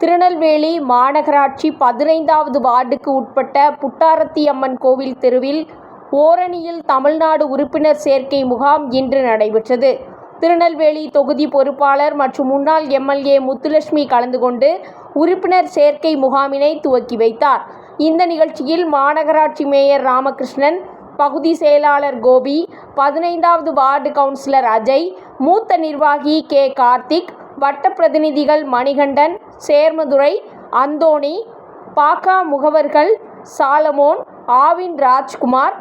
திருநெல்வேலி மாநகராட்சி பதினைந்தாவது வார்டுக்கு உட்பட்ட புட்டாரத்தியம்மன் கோவில் தெருவில் ஓரணியில் தமிழ்நாடு உறுப்பினர் சேர்க்கை முகாம் இன்று நடைபெற்றது. திருநெல்வேலி தொகுதி பொறுப்பாளர் மற்றும் முன்னாள் எம்எல்ஏ முத்துலட்சுமி கலந்து கொண்டு உறுப்பினர் சேர்க்கை முகாமினை துவக்கி வைத்தார். இந்த நிகழ்ச்சியில் மாநகராட்சி மேயர் ராமகிருஷ்ணன் பகுதி செயலாளர் கோபி பதினைந்தாவது வார்டு கவுன்சிலர் அஜய் மூத்த நிர்வாகி கே கார்த்திக் வட்ட பிரதிநிதிகள் மணிகண்டன் சேர்மதுரை அந்தோணி பாக்கா முகவர்கள் சாலமோன் ஆவின் ராஜ்குமார்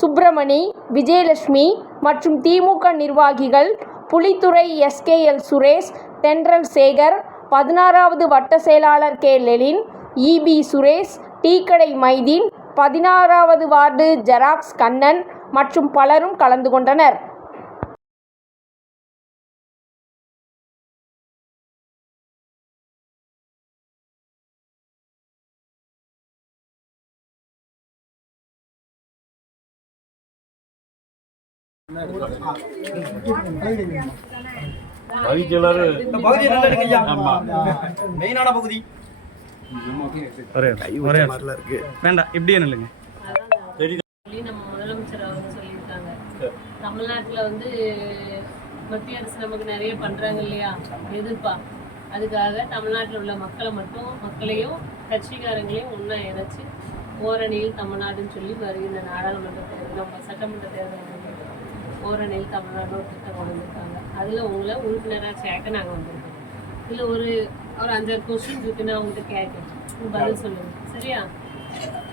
சுப்பிரமணி விஜயலட்சுமி மற்றும் திமுக நிர்வாகிகள் புலித்துறை எஸ்கேஎல் சுரேஷ் தென்றல் சேகர் பதினாறாவது வட்ட செயலாளர் கே லெலின் இபி சுரேஷ் டீக்கடை மைதீன் பதினாறாவது வார்டு ஜெராக்ஸ் கண்ணன் மற்றும் பலரும் கலந்து கொண்டனர். மெயினான பகுதி. ஒரே ஒரே வேண்டாம் இப்படியே நில்லுங்க. சொல்லி நம்ம முதலமைச்சர் அவங்க சொல்லியிருக்காங்க. தமிழ்நாட்டுல வந்து மத்திய அரசு நமக்கு நிறைய பண்றாங்க இல்லையா? எதிர்ப்பா. அதுக்காக தமிழ்நாட்டில் உள்ள மக்களை மட்டும் மக்களையும் கட்சிக்காரங்களையும் ஒன்றா இணைச்சு ஓரணியில் தமிழ்நாடுன்னு சொல்லி வருகின்ற நாடாளுமன்ற தேர்தல் நம்ம சட்டமன்ற தேர்தல் வந்து தமிழ்நாடு ஒரு திட்டம் கொண்டு வந்திருக்காங்க அதில் உங்களை உறுப்பினராக சேர்க்க நாங்கள் வந்திருக்கோம். இதில் ஒரு ஒரு அஞ்சாறு கொஸ்டின் இருக்கு நான் உங்கள்கிட்ட கேட்கேன் பதில் சொல்லுங்கள் சரியா?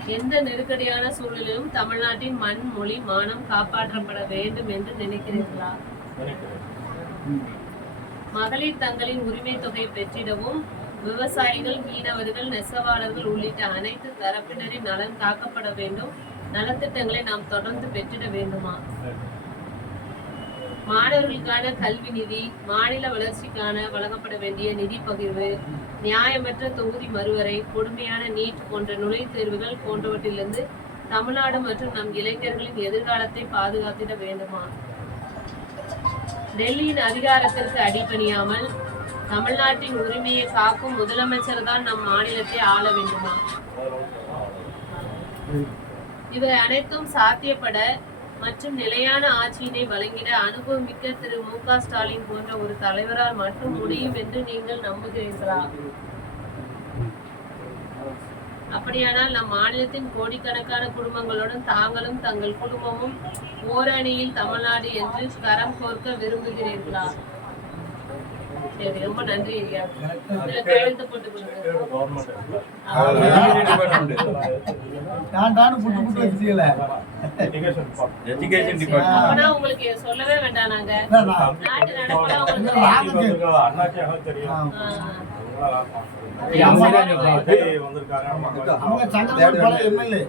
எந்த நெருக்கடியான சூழலிலும் தமிழ்நாட்டின் மண் மொழி மானம் காப்பாற்றப்பட வேண்டும் என்று நினைக்கிறீர்களா? மகளிர் தங்களின் உரிமை தொகை பெற்றிடவும் விவசாயிகள் மீனவர்கள் நெசவாளர்கள் உள்ளிட்ட அனைத்து தரப்பினரின் நலன் காக்கப்பட வேண்டும். நலத்திட்டங்களை நாம் தொடர்ந்து பெற்றிட வேண்டுமா? மாணவர்களுக்கான கல்வி நிதி மாநில வளர்ச்சிக்கான வழங்கப்பட வேண்டிய நிதி பகிர்வு நியாயமற்ற தொகுதி மறுவரை கொடுமையான நீட் போன்ற நுழைவுத் தேர்வுகள் போன்றவற்றிலிருந்து தமிழ்நாடு மற்றும் நம் இளைஞர்களின் எதிர்காலத்தை பாதுகாத்திட வேண்டுமா? டெல்லியின் அதிகாரத்திற்கு அடிபணியாமல் தமிழ்நாட்டின் உரிமையை காக்கும் முதலமைச்சர் தான் நம் மாநிலத்தை ஆள வேண்டுமா? இவை அனைத்தும் சாத்தியப்பட மற்றும் நிலையான ஆட்சியினை வழங்கிட அனுபவமிக்க திரு மு க ஸ்டாலின் போன்ற ஒரு தலைவரால் மட்டும் முடியும் என்று நீங்கள் நம்புகிறீர்களா? அப்படியானால் நம் மாநிலத்தின் கோடிக்கணக்கான குடும்பங்களுடன் தாங்களும் தங்கள் குடும்பமும் ஓரணியில் தமிழ்நாடு என்று கரம் கோர்க்க விரும்புகிறீர்களா? ரொம்ப நன்றி ஐயா. கையெழுத்து போட்டு கொடுங்க. உங்களுக்கு சொல்லவே வேண்டாம் நாங்க. நாட்டு நடப்பெல்லாம் உங்களுக்கு தெரியும். அவங்க சங்கத்தில் பல எம்எல்ஏ.